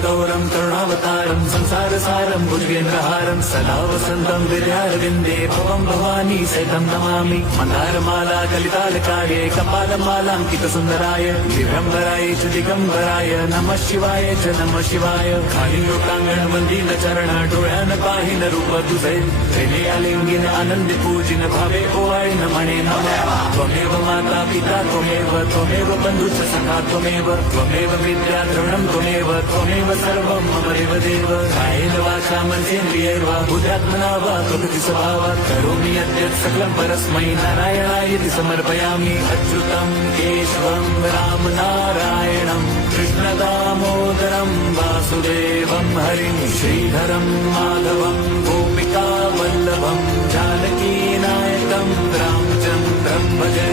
कल्पगौरं करुणावतारं संसारसारं भुजगेन्द्रहारं सदा वसन्तं विद्यारविन्दे भवं भवानी सहितं नमामि। मन्दारमाला कलितालकार्ये कपालमालाङ्कितसुन्दराय दिव्यम्बराय च दिगम्बराय नमः शिवाय च नमः शिवाय। खाली लोकांगण मंदिर चरण डोळ्यान पाहिन रूप तुझे प्रेमे आलिंगिन आनंदी पूजिन भावे ओवाळीन म्हणे नमः। त्वमेव माता पिता त्वमेव बंधुश्च सखा त्वमेव विद्या द्रविणं त्वमेव सर्वं मम देव। कायेन वाचा मनसेन्द्रियैर्वा बुद्ध्यात्मना वा प्रकृति स्वभावात् करोमि यद्यत् सकलं परस्मै नारायणायति समर्पयामि। अच्युतं केशवं राम नारायणं कृष्णदामोदरं वासुदेवं हरिं श्रीधरं माधवं गोपिका वल्लभं जानकीनायकं रामचन्द्रं भजे।